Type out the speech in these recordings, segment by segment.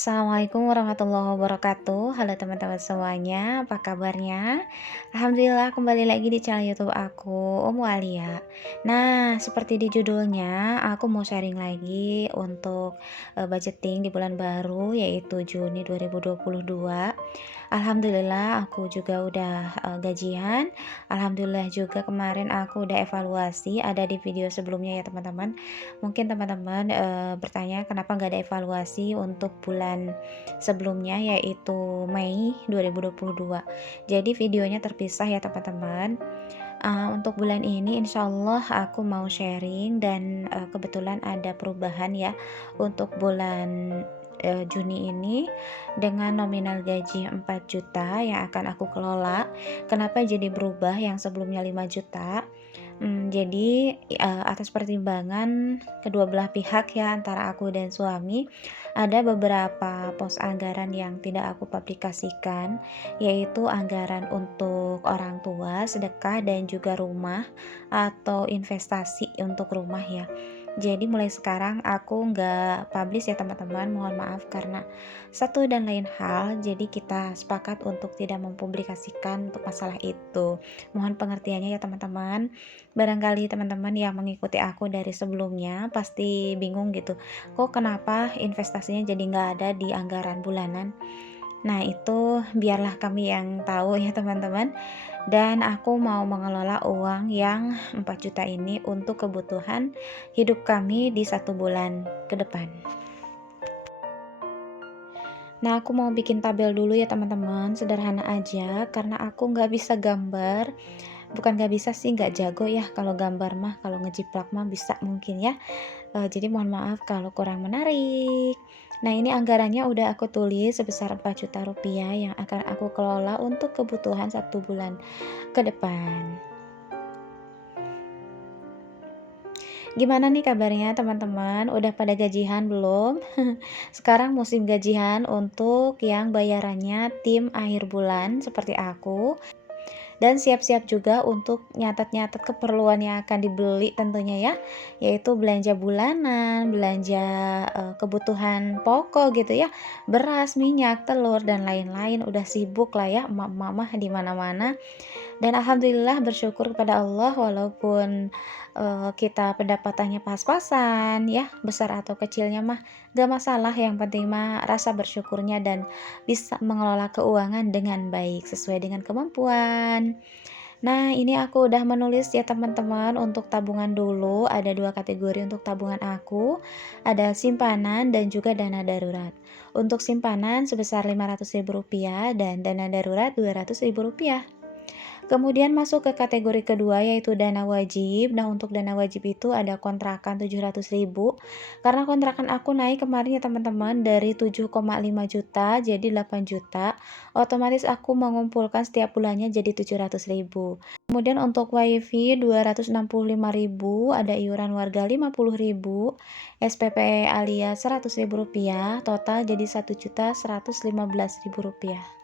Assalamualaikum warahmatullahi wabarakatuh. Halo teman-teman semuanya, apa kabarnya? Alhamdulillah kembali lagi di channel YouTube aku, Umu Alia. Nah, seperti di judulnya, aku mau sharing lagi untuk budgeting di bulan baru yaitu Juni 2022. Alhamdulillah aku juga udah gajian. Alhamdulillah juga kemarin aku udah evaluasi, ada di video sebelumnya ya teman-teman. Mungkin teman-teman bertanya kenapa nggak ada evaluasi untuk bulan sebelumnya yaitu Mei 2022. Jadi videonya terpisah ya teman-teman. Untuk bulan ini insya Allah aku mau sharing dan kebetulan ada perubahan ya untuk bulan Juni ini dengan nominal gaji 4 juta yang akan aku kelola. Kenapa jadi berubah yang sebelumnya 5 juta? Jadi, atas pertimbangan kedua belah pihak ya, antara aku dan suami, ada beberapa pos anggaran yang tidak aku publikasikan, yaitu anggaran untuk orang tua, sedekah, dan juga rumah atau investasi untuk rumah ya. Jadi mulai sekarang aku nggak publish ya teman-teman, mohon maaf karena satu dan lain hal, jadi kita sepakat untuk tidak mempublikasikan untuk masalah itu. Mohon pengertiannya ya teman-teman. Barangkali teman-teman yang mengikuti aku dari sebelumnya pasti bingung gitu, kok kenapa investasinya jadi nggak ada di anggaran bulanan. Nah itu biarlah kami yang tahu ya teman-teman. Dan aku mau mengelola uang yang 4 juta ini untuk kebutuhan hidup kami di 1 bulan ke depan. Nah aku mau bikin tabel dulu ya teman-teman, sederhana aja karena aku nggak bisa gambar. Bukan nggak bisa sih, nggak jago ya kalau gambar mah, kalau ngejiplak mah bisa mungkin ya. Jadi mohon maaf kalau kurang menarik. Nah, ini anggarannya udah aku tulis sebesar 4 juta rupiah yang akan aku kelola untuk kebutuhan 1 bulan ke depan. Gimana nih kabarnya teman-teman? Udah pada gajian belum? Sekarang musim gajian untuk yang bayarannya tim akhir bulan seperti aku. Dan siap-siap juga untuk nyatet-nyatet keperluan yang akan dibeli tentunya ya, yaitu belanja bulanan, belanja kebutuhan pokok gitu ya, beras, minyak, telur, dan lain-lain. Udah sibuk lah ya emak-emak mah di mana-mana. Dan alhamdulillah bersyukur kepada Allah walaupun kita pendapatannya pas-pasan ya, besar atau kecilnya mah gak masalah, yang penting mah rasa bersyukurnya dan bisa mengelola keuangan dengan baik sesuai dengan kemampuan. Nah, ini aku udah menulis ya teman-teman, untuk tabungan dulu ada 2 kategori untuk tabungan aku, ada simpanan dan juga dana darurat. Untuk simpanan sebesar Rp500.000 dan dana darurat Rp200.000. Kemudian masuk ke kategori kedua yaitu dana wajib. Nah, untuk dana wajib itu ada kontrakan 700.000. Karena kontrakan aku naik kemarin ya teman-teman dari 7,5 juta jadi 8 juta. Otomatis aku mengumpulkan setiap bulannya jadi 700.000. Kemudian untuk WiFi 265.000, ada iuran warga 50.000, SPP alias Rp100.000, total jadi Rp1.115.000.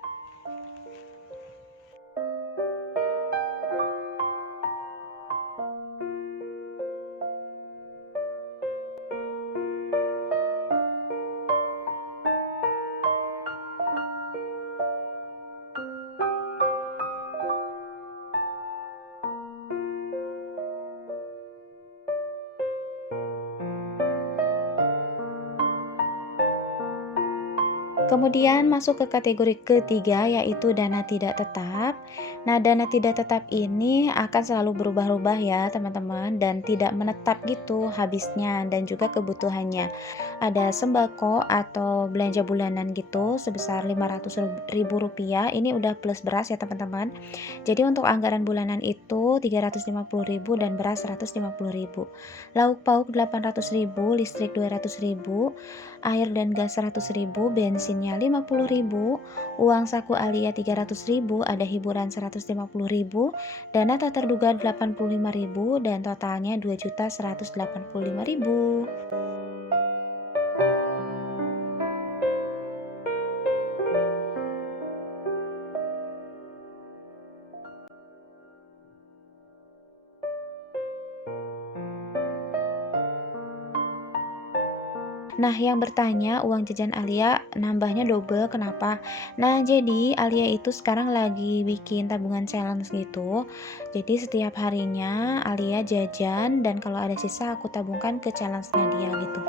Kemudian masuk ke kategori ketiga yaitu dana tidak tetap. Nah, dana tidak tetap ini akan selalu berubah-ubah ya teman-teman, dan tidak menetap gitu habisnya dan juga kebutuhannya. Ada sembako atau belanja bulanan gitu sebesar Rp500.000, ini udah plus beras ya teman-teman. Jadi untuk anggaran bulanan itu Rp350.000 dan beras Rp150.000. Lauk pauk Rp800.000, listrik Rp200.000, air dan gas Rp100.000, bensinnya Rp50.000, uang saku alia Rp300.000, ada hiburan Rp150.000, dana tak terduga Rp85.000, dan totalnya Rp2.185.000. Nah, yang bertanya uang jajan Alia nambahnya double kenapa? Nah, jadi Alia itu sekarang lagi bikin tabungan challenge gitu. Jadi setiap harinya Alia jajan dan kalau ada sisa aku tabungkan ke challenge-nya dia gitu.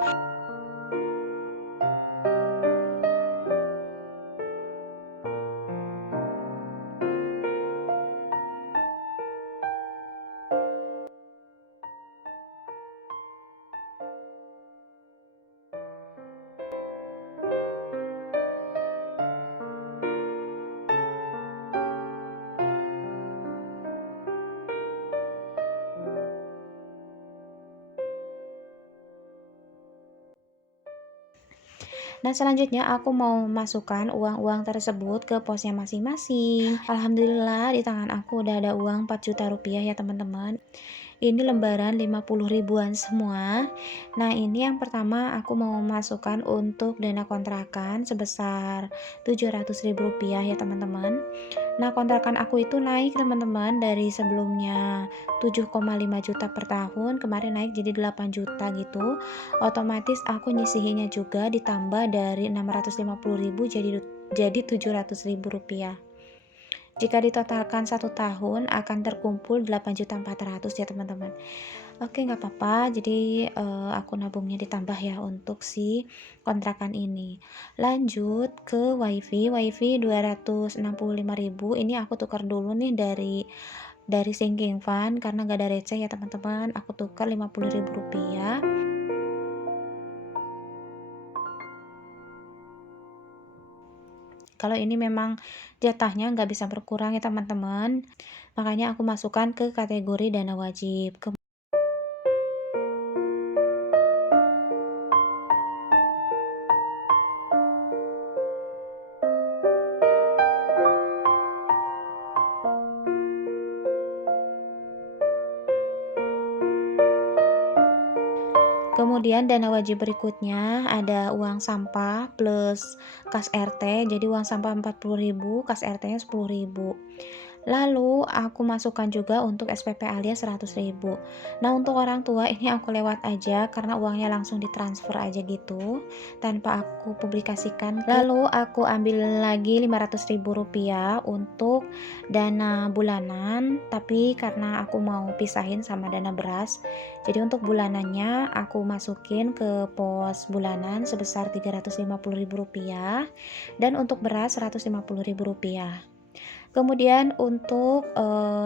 Nah, selanjutnya aku mau masukkan uang-uang tersebut ke posnya masing-masing. Alhamdulillah di tangan aku udah ada uang 4 juta rupiah ya teman-teman. Ini lembaran 50 ribuan semua. Nah, ini yang pertama aku mau masukkan untuk dana kontrakan sebesar 700 ribu rupiah ya teman-teman. Nah, kontrakan aku itu naik teman-teman dari sebelumnya 7,5 juta per tahun, kemarin naik jadi 8 juta gitu. Otomatis aku nyisihinnya juga ditambah dari 650 ribu jadi 700 ribu rupiah. Jika ditotalkan 1 tahun akan terkumpul 8.400.000 ya teman-teman. Oke, nggak apa-apa. Jadi aku nabungnya ditambah ya untuk si kontrakan ini. Lanjut ke wifi 265 ribu. Ini aku tukar dulu nih dari sinking fund karena nggak ada receh ya teman-teman. Aku tukar 50 ribu rupiah. Kalau ini memang jatahnya nggak bisa berkurang ya teman-teman, makanya aku masukkan ke kategori dana wajib. Kemudian dana wajib berikutnya ada uang sampah plus kas RT, jadi uang sampah 40 ribu, kas RT-nya 10 ribu. Lalu aku masukkan juga untuk SPP Alia 100 ribu. Nah, untuk orang tua ini aku lewat aja karena uangnya langsung ditransfer aja gitu tanpa aku publikasikan. Lalu aku ambil lagi 500 ribu rupiah untuk dana bulanan, tapi karena aku mau pisahin sama dana beras, jadi untuk bulanannya aku masukin ke pos bulanan sebesar 350 ribu rupiah dan untuk beras 150 ribu rupiah. Kemudian untuk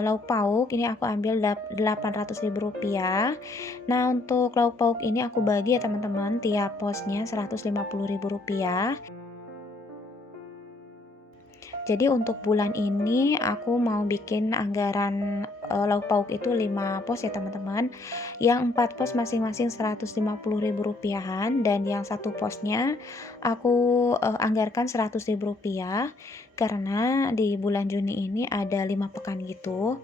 lauk pauk ini aku ambil 800 ribu rupiah. Nah, untuk lauk pauk ini aku bagi ya teman-teman, tiap posnya 150 ribu rupiah. Jadi untuk bulan ini aku mau bikin anggaran lauk pauk itu 5 pos ya teman-teman. Yang 4 pos masing-masing 150 ribu rupiahan dan yang satu posnya aku anggarkan 100 ribu rupiah karena di bulan Juni ini ada 5 pekan gitu.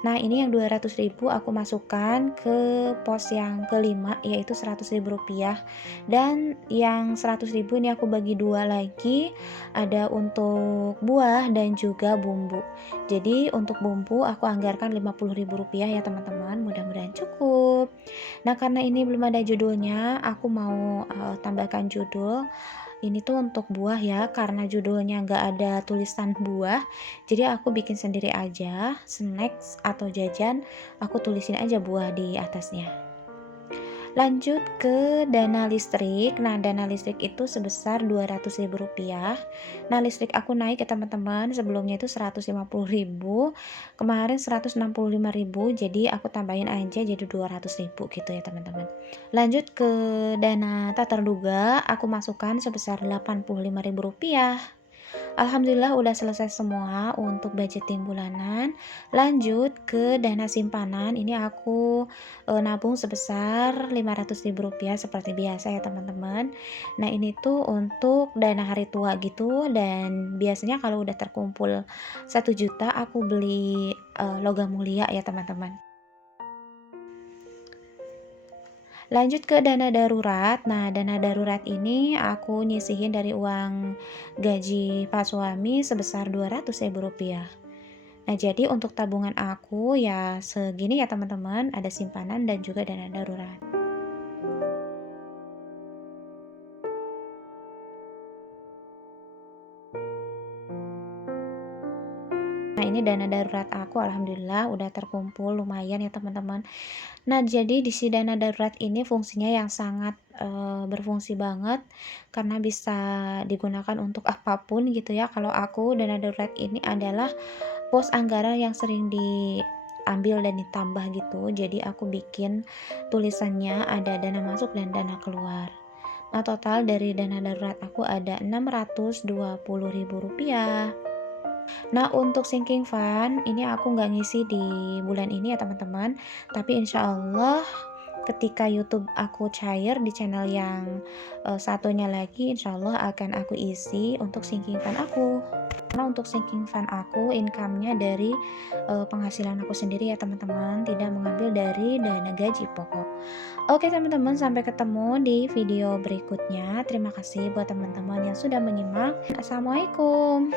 Nah, ini yang 200 ribu aku masukkan ke pos yang kelima yaitu 100 ribu rupiah dan yang 100 ribu ini aku bagi dua lagi, ada untuk buah dan juga bumbu. Jadi untuk bumbu aku anggarkan 50 ribu rupiah ya teman-teman, mudah-mudahan cukup. Nah, karena ini belum ada judulnya, aku mau tambahkan judul. Ini tuh untuk buah ya, karena judulnya nggak ada tulisan buah, jadi aku bikin sendiri aja, snacks atau jajan, aku tulisin aja buah di atasnya. Lanjut ke dana listrik. Nah, dana listrik itu sebesar 200 ribu rupiah. Nah, listrik aku naik ya teman-teman, sebelumnya itu 150 ribu, kemarin 165 ribu, jadi aku tambahin aja jadi 200 ribu gitu ya teman-teman. Lanjut ke dana tak terduga, aku masukkan sebesar 85 ribu rupiah. Alhamdulillah udah selesai semua untuk budgeting bulanan. Lanjut ke dana simpanan, ini aku nabung sebesar 500 ribu rupiah seperti biasa ya teman-teman. Nah, ini tuh untuk dana hari tua gitu dan biasanya kalau udah terkumpul 1 juta aku beli logam mulia ya teman-teman. Lanjut ke dana darurat. Nah, dana darurat ini aku nyisihin dari uang gaji Pak suami sebesar 200 ribu rupiah. Nah, jadi untuk tabungan aku ya segini ya teman-teman, ada simpanan dan juga dana darurat. Nah, ini dana darurat aku alhamdulillah udah terkumpul lumayan ya teman-teman. Nah, jadi di si dana darurat ini fungsinya yang sangat, berfungsi banget karena bisa digunakan untuk apapun gitu ya. Kalau aku dana darurat ini adalah pos anggaran yang sering diambil dan ditambah gitu. Jadi aku bikin tulisannya ada dana masuk dan dana keluar. Nah, total dari dana darurat aku ada Rp620.000. Nah, untuk sinking fund ini aku nggak ngisi di bulan ini ya teman-teman, tapi insya Allah ketika YouTube aku cair di channel yang satunya lagi, insya Allah akan aku isi untuk sinking fund aku. Karena untuk sinking fund aku income-nya dari penghasilan aku sendiri ya teman-teman, tidak mengambil dari dana gaji pokok. Oke teman-teman, sampai ketemu di video berikutnya. Terima kasih buat teman-teman yang sudah menyimak. Assalamualaikum.